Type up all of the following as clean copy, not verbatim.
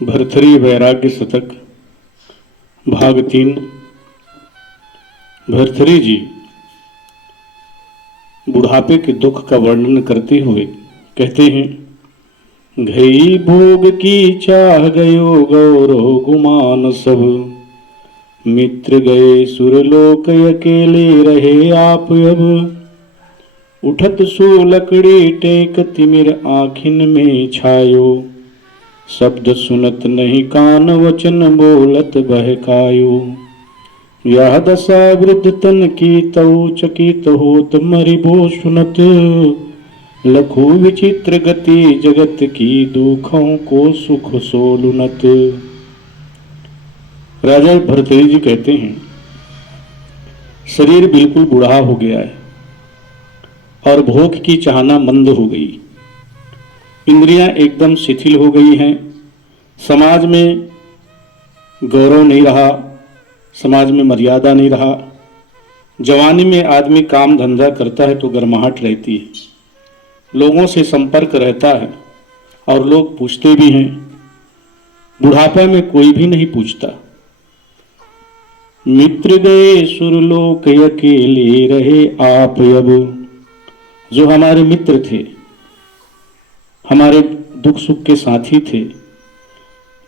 भर्तृहरि वैराग्य शतक भाग 3। भर्तृहरि जी बुढ़ापे के दुख का वर्णन करते हुए कहते हैं, घई भोग की चाह गयो गौरव गुमान सब, मित्र गए सुरलोक अकेले रहे आप अब, उठत सो लकड़ी टेक तिमिर आखिन में छायो, शब्द सुनत नहीं कान वचन बोलत बहकायो, यह दशा वृद्ध तन की तऊ चकित होत मरिबो सुनत, लखु विचित्र गति जगत की दुखों को सुख सोलुनत। राजा भर्तृहरि जी कहते हैं, शरीर बिल्कुल बूढ़ा हो गया है और भोग की चाहना मंद हो गई, इंद्रियां एकदम शिथिल हो गई हैं, समाज में गौरव नहीं रहा, समाज में मर्यादा नहीं रहा। जवानी में आदमी काम धंधा करता है तो गर्माहट रहती है, लोगों से संपर्क रहता है और लोग पूछते भी हैं। बुढ़ापा में कोई भी नहीं पूछता। मित्र गए सुरलोक अकेले रहे आप अब, जो हमारे मित्र थे, हमारे दुख सुख के साथी थे,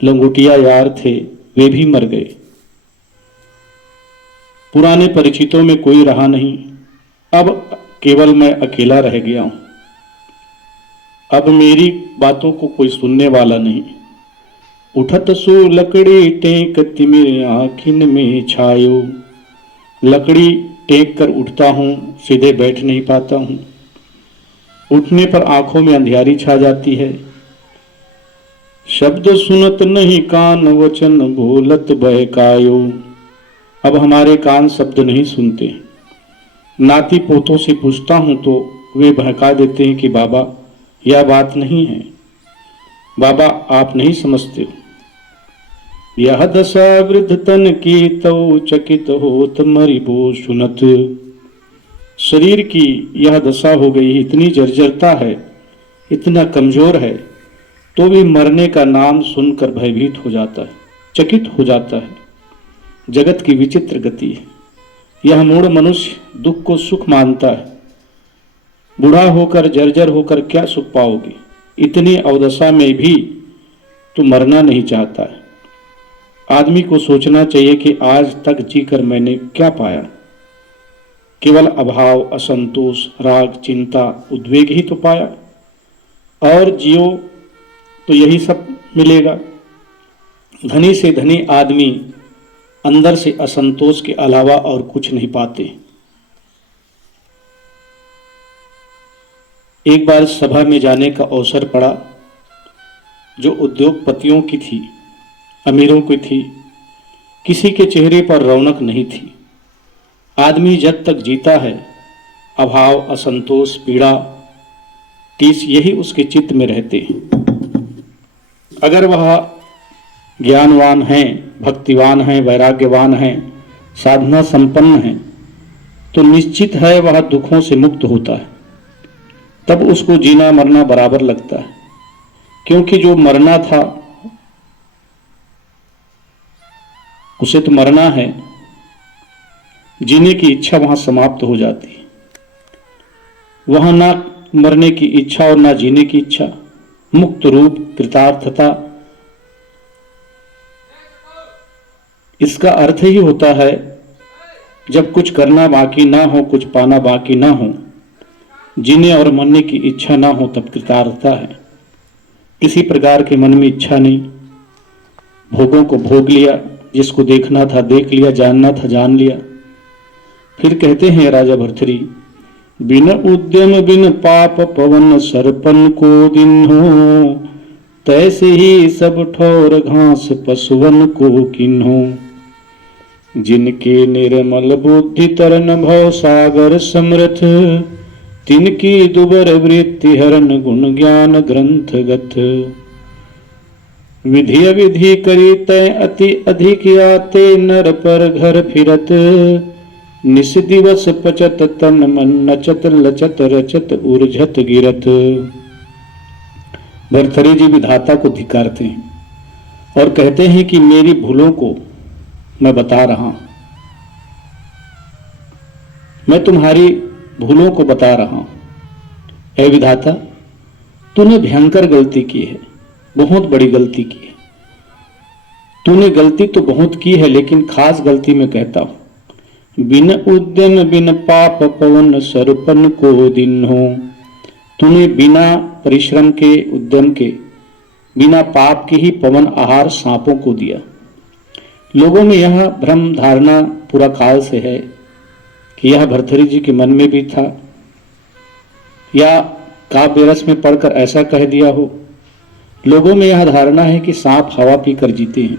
लंगोटिया यार थे, वे भी मर गए। पुराने परिचितों में कोई रहा नहीं, अब केवल मैं अकेला रह गया हूं। अब मेरी बातों को कोई सुनने वाला नहीं। उठत सो लकड़ी टेक तिमिर आखिन में छायो, लकड़ी टेक कर उठता हूं, सीधे बैठ नहीं पाता हूं, उठने पर आंखों में अंधियारी छा जाती है। शब्द सुनत नहीं कान वचन बोलत बहकायो, अब हमारे कान शब्द नहीं सुनते। नाती पोतों से पूछता हूं तो वे बहका देते हैं कि बाबा यह बात नहीं है, बाबा आप नहीं समझते हो। यह दशा वृद्ध तन की तऊ चकित होत मरिबो सुनत, शरीर की यह दशा हो गई, इतनी जर्जरता है, इतना कमजोर है, तो भी मरने का नाम सुनकर भयभीत हो जाता है, चकित हो जाता है। जगत की विचित्र गति है। यह मूढ़ मनुष्य दुख को सुख मानता है। बूढ़ा होकर जर्जर होकर क्या सुख पाओगे? इतनी अवदशा में भी तू मरना नहीं चाहता है। आदमी को सोचना चाहिए कि आज तक जीकर मैंने क्या पाया? केवल अभाव, असंतोष, राग, चिंता, उद्वेग ही तो पाया, और जियो तो यही सब मिलेगा। धनी से धनी आदमी अंदर से असंतोष के अलावा और कुछ नहीं पाते। एक बार सभा में जाने का अवसर पड़ा, जो उद्योगपतियों की थी, अमीरों की थी। किसी के चेहरे पर रौनक नहीं थी। आदमी जब तक जीता है, अभाव, असंतोष, पीड़ा, टीस यही उसके चित्त में रहते हैं। अगर वह ज्ञानवान हैं, भक्तिवान हैं, वैराग्यवान हैं, साधना संपन्न हैं, तो निश्चित है वह दुखों से मुक्त होता है। तब उसको जीना मरना बराबर लगता है, क्योंकि जो मरना था उसे तो मरना है, जीने की इच्छा वहां समाप्त हो जाती है। वहां ना मरने की इच्छा और ना जीने की इच्छा, मुक्त रूप, कृतार्थता। इसका अर्थ ही होता है जब कुछ करना बाकी ना हो, कुछ पाना बाकी ना हो, जीने और मरने की इच्छा ना हो, तब कृतार्थता है। किसी प्रकार के मन में इच्छा नहीं, भोगों को भोग लिया, जिसको देखना था देख लिया, जानना था जान लिया। फिर कहते हैं राजा भर्तृहरि, बिन उद्यम बिन पाप पवन सरपन को दिन हो, तैसे ही सब ठौर घास पशुवन को किन्हो, जिनके निर्मल बुद्धि तरन भव सागर समृथ, तिनकी दुबर वृत्ति हरन गुण ज्ञान ग्रंथ गथ, विधि अविधि करी तय अति अधिक आते नर पर घर फिरत, निस दिवस पचत तन मन नचत लचत रचत उर्झत गिरत। भर्तृहरि जी विधाता को धिक्कारते हैं। और कहते हैं कि मेरी भूलों को मैं बता रहा हूं, मैं तुम्हारी भूलों को बता रहा हूं। हे विधाता, तूने भयंकर गलती की है, बहुत बड़ी गलती की है। तूने गलती तो बहुत की है, लेकिन खास गलती मैं कहता हूं, बिन उद्यम बिन पाप पवन सरपन को दिन हो। तूने बिना परिश्रम के, उद्यम के, बिना पाप के ही पवन आहार सांपों को दिया। लोगों में यह भ्रम धारणा पूरा काल से है कि यह भर्तृहरि जी के मन में भी था, या काव्य रस में पढ़कर ऐसा कह दिया हो। लोगों में यह धारणा है कि सांप हवा पीकर जीते हैं,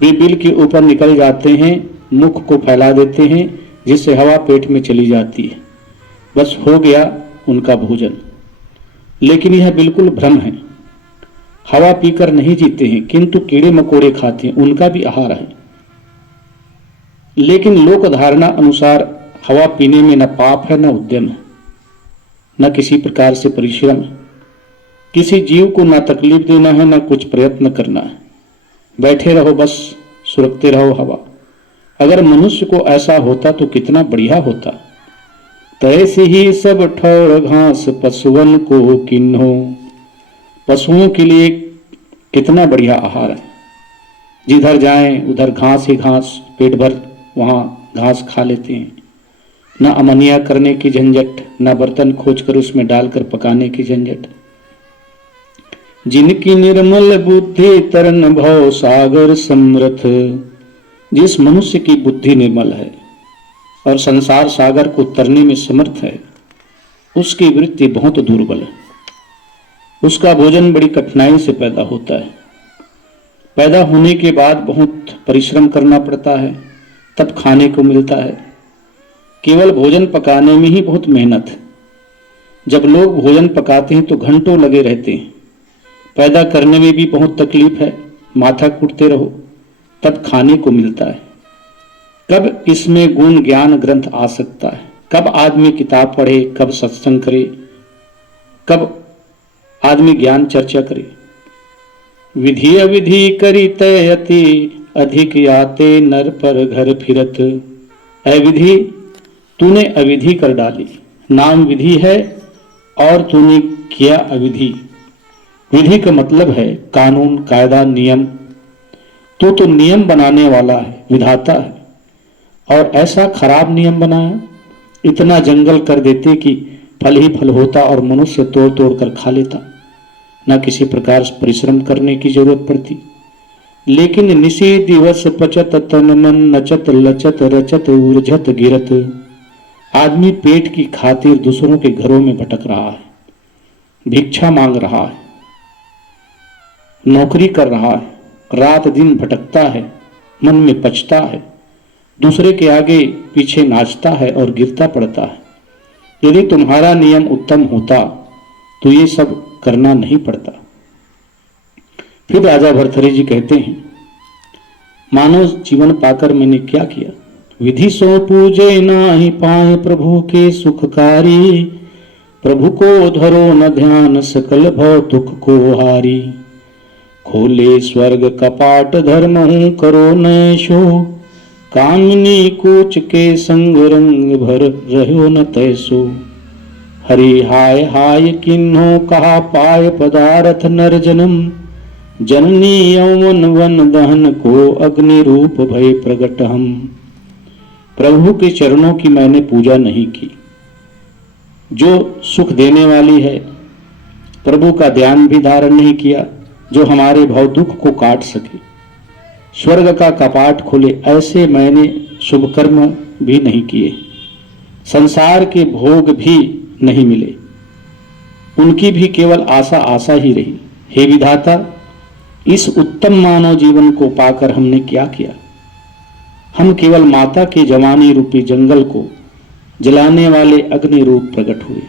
वे बिल के ऊपर निकल जाते हैं, मुख को फैला देते हैं, जिससे हवा पेट में चली जाती है, बस हो गया उनका भोजन। लेकिन यह बिल्कुल भ्रम है। हवा पीकर नहीं जीते हैं, किंतु कीड़े मकोड़े खाते हैं, उनका भी आहार है। लेकिन लोक धारणा अनुसार हवा पीने में न पाप है, न उद्यम है, न किसी प्रकार से परिश्रम है। किसी जीव को न तकलीफ देना है, न कुछ प्रयत्न करना है। बैठे रहो, बस सुरखते रहो हवा। अगर मनुष्य को ऐसा होता तो कितना बढ़िया होता। तैसे ही सब ठौर घास पशुवन को किन्हो। पशुओं के लिए कितना बढ़िया आहार है। जिधर जाएं उधर घास ही घास, पेट भर वहां घास खा लेते हैं। न अमनिया करने की झंझट, न बर्तन खोजकर उसमें डालकर पकाने की झंझट। जिनकी निर्मल बुद्धि तरन भव सागर समृथ। जिस मनुष्य की बुद्धि निर्मल है और संसार सागर को तरने में समर्थ है, उसकी वृत्ति बहुत दुर्बल है। उसका भोजन बड़ी कठिनाई से पैदा होता है। पैदा होने के बाद बहुत परिश्रम करना पड़ता है, तब खाने को मिलता है। केवल भोजन पकाने में ही बहुत मेहनत है। जब लोग भोजन पकाते हैं तो घंटों लगे रहते हैं। पैदा करने में भी बहुत तकलीफ है, माथा कूटते रहो, तब खाने को मिलता है। कब इसमें गुण ज्ञान ग्रंथ आ सकता है? कब आदमी किताब पढ़े, कब सत्संग करे, कब आदमी ज्ञान चर्चा करे। विधि अविधि करी तय अति अधिक आते नर पर घर फिरत। अविधि तूने अविधि कर डाली। नाम विधि है और तूने किया अविधि। विधि का मतलब है कानून, कायदा, नियम। तो नियम बनाने वाला है, विधाता है, और ऐसा खराब नियम बनाया। इतना जंगल कर देते कि फल ही फल होता और मनुष्य तोड़ तोड़ कर खा लेता, न किसी प्रकार से परिश्रम करने की जरूरत पड़ती। लेकिन निशी दिवस पचत तन मन नचत लचत रचत उर्झत गिरत। आदमी पेट की खातिर दूसरों के घरों में भटक रहा है, भिक्षा मांग रहा है, नौकरी कर रहा है, रात दिन भटकता है, मन में पछता है, दूसरे के आगे पीछे नाचता है और गिरता पड़ता है। यदि तुम्हारा नियम उत्तम होता तो ये सब करना नहीं पड़ता। फिर राजा भर्तृहरि जी कहते हैं, मानव जीवन पाकर मैंने क्या किया। विधि सो पूजे नाही पाए प्रभु के सुखकारी। प्रभु को धरो न ध्यान सकल भव दुख को हारी। खोले स्वर्ग कपाट धर्म करो नैशो। कामिनी कूच के संग रंग भर रहो न तैसो। हरि हाय हाय किन्हो कहा पाय पदार्थ नर जन्म। जननी यौवन वन दहन को अग्नि रूप भय प्रगट हम। प्रभु के चरणों की मैंने पूजा नहीं की, जो सुख देने वाली है। प्रभु का ध्यान भी धारण नहीं किया, जो हमारे भव दुख को काट सके। स्वर्ग का कपाट खुले, ऐसे मैंने शुभ कर्म भी नहीं किए। संसार के भोग भी नहीं मिले, उनकी भी केवल आशा आशा ही रही। हे विधाता, इस उत्तम मानव जीवन को पाकर हमने क्या किया। हम केवल माता के जवानी रूपी जंगल को जलाने वाले अग्नि रूप प्रकट हुए।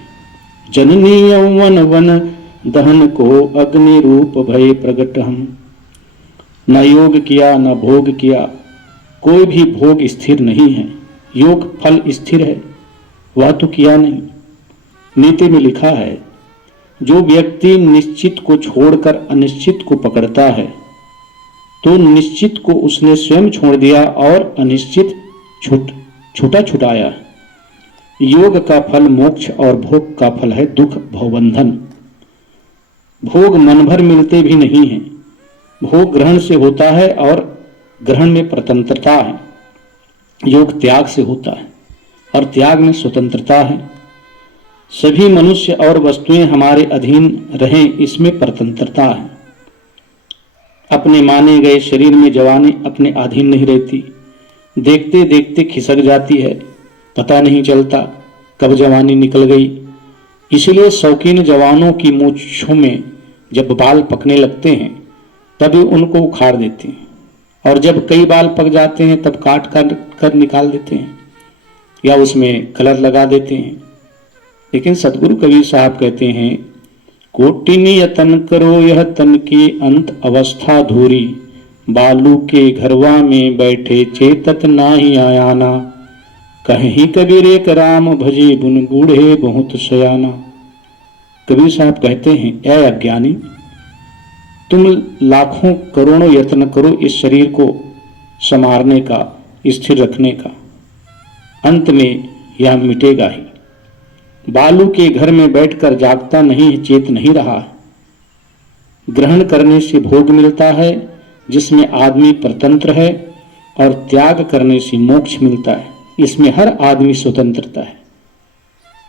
जननी यौवन वन दहन को अग्नि रूप भय प्रगट हम। न योग किया न भोग किया, कोई भी भोग स्थिर नहीं है। योग फल स्थिर है, वह तो किया नहीं। नीति में लिखा है, जो व्यक्ति निश्चित को छोड़कर अनिश्चित को पकड़ता है तो निश्चित को उसने स्वयं छोड़ दिया और अनिश्चित छूटा छुटाया। योग का फल मोक्ष और भोग का फल है दुख भवबंधन। भोग मन भर मिलते भी नहीं हैं। भोग ग्रहण से होता है और ग्रहण में स्वतंत्रता है। योग त्याग से होता है और त्याग में स्वतंत्रता है। सभी मनुष्य और वस्तुएं हमारे अधीन रहें, इसमें स्वतंत्रता है। अपने माने गए शरीर में जवानी अपने अधीन नहीं रहती। देखते देखते खिसक जाती है, पता नहीं चलता कब जवानी निकल गई। इसलिए शौकीन जवानों की मूंछों में जब बाल पकने लगते हैं तभी उनको उखाड़ देते हैं, और जब कई बाल पक जाते हैं तब काट कर निकाल देते हैं या उसमें कलर लगा देते हैं। लेकिन सतगुरु कबीर साहब कहते हैं, कोटि यतन करो यह तन की अंत अवस्था धूरी, बालू के घरवा में बैठे चेतत नाही आयाना, कहीं कबीर एक राम भजे बुन बूढ़े बहुत सयाना। कबीर साहब कहते हैं, ऐ अज्ञानी, तुम लाखों करोड़ों यत्न करो इस शरीर को संवारने का, स्थिर रखने का, अंत में यह मिटेगा ही। बालू के घर में बैठकर जागता नहीं, चेत नहीं रहा। ग्रहण करने से भोग मिलता है जिसमें आदमी स्वतंत्र है, और त्याग करने से मोक्ष मिलता है, इसमें हर आदमी स्वतंत्रता है।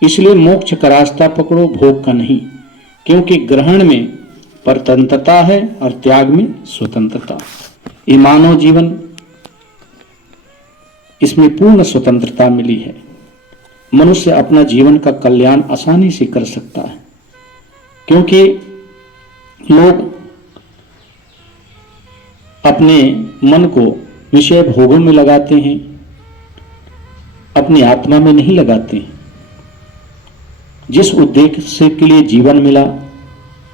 इसलिए मोक्ष का रास्ता पकड़ो, भोग का नहीं, क्योंकि ग्रहण में स्वतंत्रता है और त्याग में स्वतंत्रता। ये मानव जीवन, इसमें पूर्ण स्वतंत्रता मिली है। मनुष्य अपना जीवन का कल्याण आसानी से कर सकता है, क्योंकि लोग अपने मन को विषय भोगों में लगाते हैं, अपनी आत्मा में नहीं लगाते। जिस उद्देश्य के लिए जीवन मिला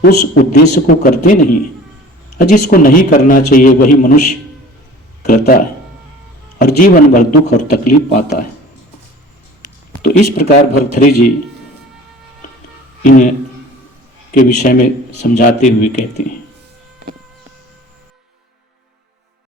उस उद्देश्य को करते नहीं, और जिसको नहीं करना चाहिए वही मनुष्य करता है और जीवन भर दुख और तकलीफ पाता है। तो इस प्रकार भर्तृहरि जी इन के विषय में समझाते हुए कहते हैं,